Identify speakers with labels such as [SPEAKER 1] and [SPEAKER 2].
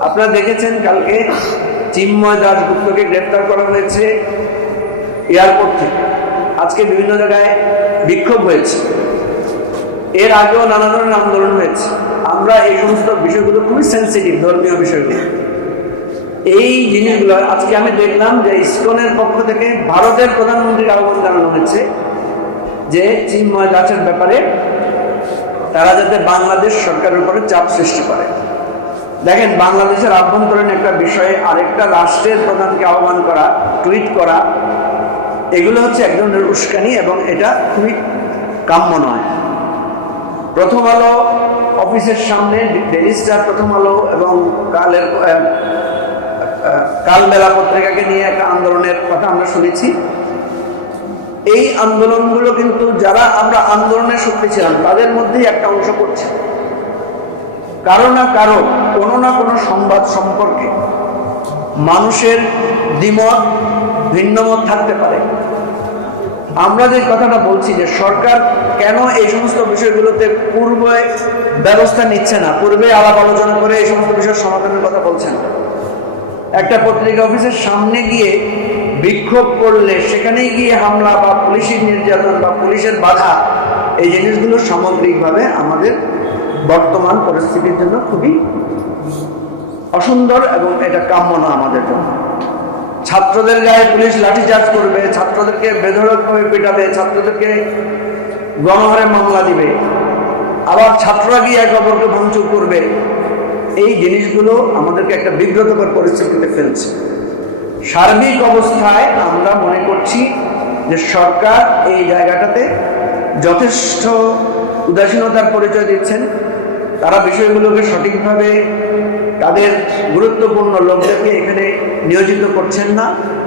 [SPEAKER 1] আপনারা দেখেছেন কালকে চিন্ময় দাসগুপ্তকে গ্রেপ্তার করা হয়েছে এয়ারপোর্ট থেকে। আজকে বিভিন্ন জায়গায় বিক্ষোভ হয়েছে। এর আগেও নানা ধরনের আন্দোলন হয়েছে। আমরা এই সমস্ত বিষয়গুলো খুবই সেন্সিটিভ ধর্মীয় বিষয়গুলো। এই জিনিসগুলো আজকে আমি দেখলাম যে ইসকনের পক্ষ থেকে ভারতের প্রধানমন্ত্রীর আহ্বান জানানো হয়েছে যে চিন্ময় দাসের ব্যাপারে তারা যাতে বাংলাদেশ সরকারের উপরে চাপ সৃষ্টি করে। দেখেন, বাংলাদেশের আভ্যন্তরীণ একটা বিষয়ে আরেকটা রাষ্ট্রের প্রধানকে আহ্বান করা, টুইট করা, এগুলো হচ্ছে এক ধরনের উস্কানি এবং এটা খুবই কাম্য নয়। প্রথম আলো অফিসের সামনে ডেলি স্টার প্রথম আলো এবং কালের কালবেলা পত্রিকাকে নিয়ে একটা আন্দোলনের কথা আমরা শুনেছি। এই আন্দোলনগুলো কিন্তু যারা, আমরা আন্দোলনের শক্তি ছিলাম, তাদের মধ্যেই একটা অংশ করছে। কারও না কারও কোনো না কোনো সংবাদ সম্পর্কে মানুষের দ্বিমত, ভিন্নমত থাকতে পারে। আমরা যে কথাটা বলছি যে সরকার কেন এই সমস্ত বিষয়গুলোতে পূর্বে ব্যবস্থা নিচ্ছে না, পূর্বে আলাপ আলোচনা করে এই সমস্ত বিষয়ের সমাধানের কথা বলছেন একটা পত্রিকা অফিসের সামনে গিয়ে বিক্ষোভ করলে সেখানেই গিয়ে হামলা বা পুলিশের নির্যাতন বা পুলিশের বাধা, এই জিনিসগুলো সামগ্রিকভাবে আমাদের বর্তমান পরিস্থিতির জন্য খুবই অসুন্দর এবং এটা কাম্য না আমাদের জন্য। ছাত্রদের গায়ে পুলিশ লাঠিচার্জ করবে, ছাত্রদেরকে বেধড়কভাবে পেটাবে, ছাত্রদেরকে গণহারে মামলা দিবে। আবার ছাত্ররা গিয়ে এক অপরকে ভাঙচুর করবে। এই জিনিসগুলো আমাদেরকে একটা বিব্রতকর পরিস্থিতিতে ফেলছে। সার্বিক অবস্থায় আমরা মনে করছি যে সরকার এই জায়গাটাতে যথেষ্ট উদাসীনতার পরিচয় দিচ্ছেন। তারা বিষয়গুলোকে সঠিকভাবে তাদের গুরুত্বপূর্ণ লোকদেরকে এখানে নিয়োজিত করছেন না।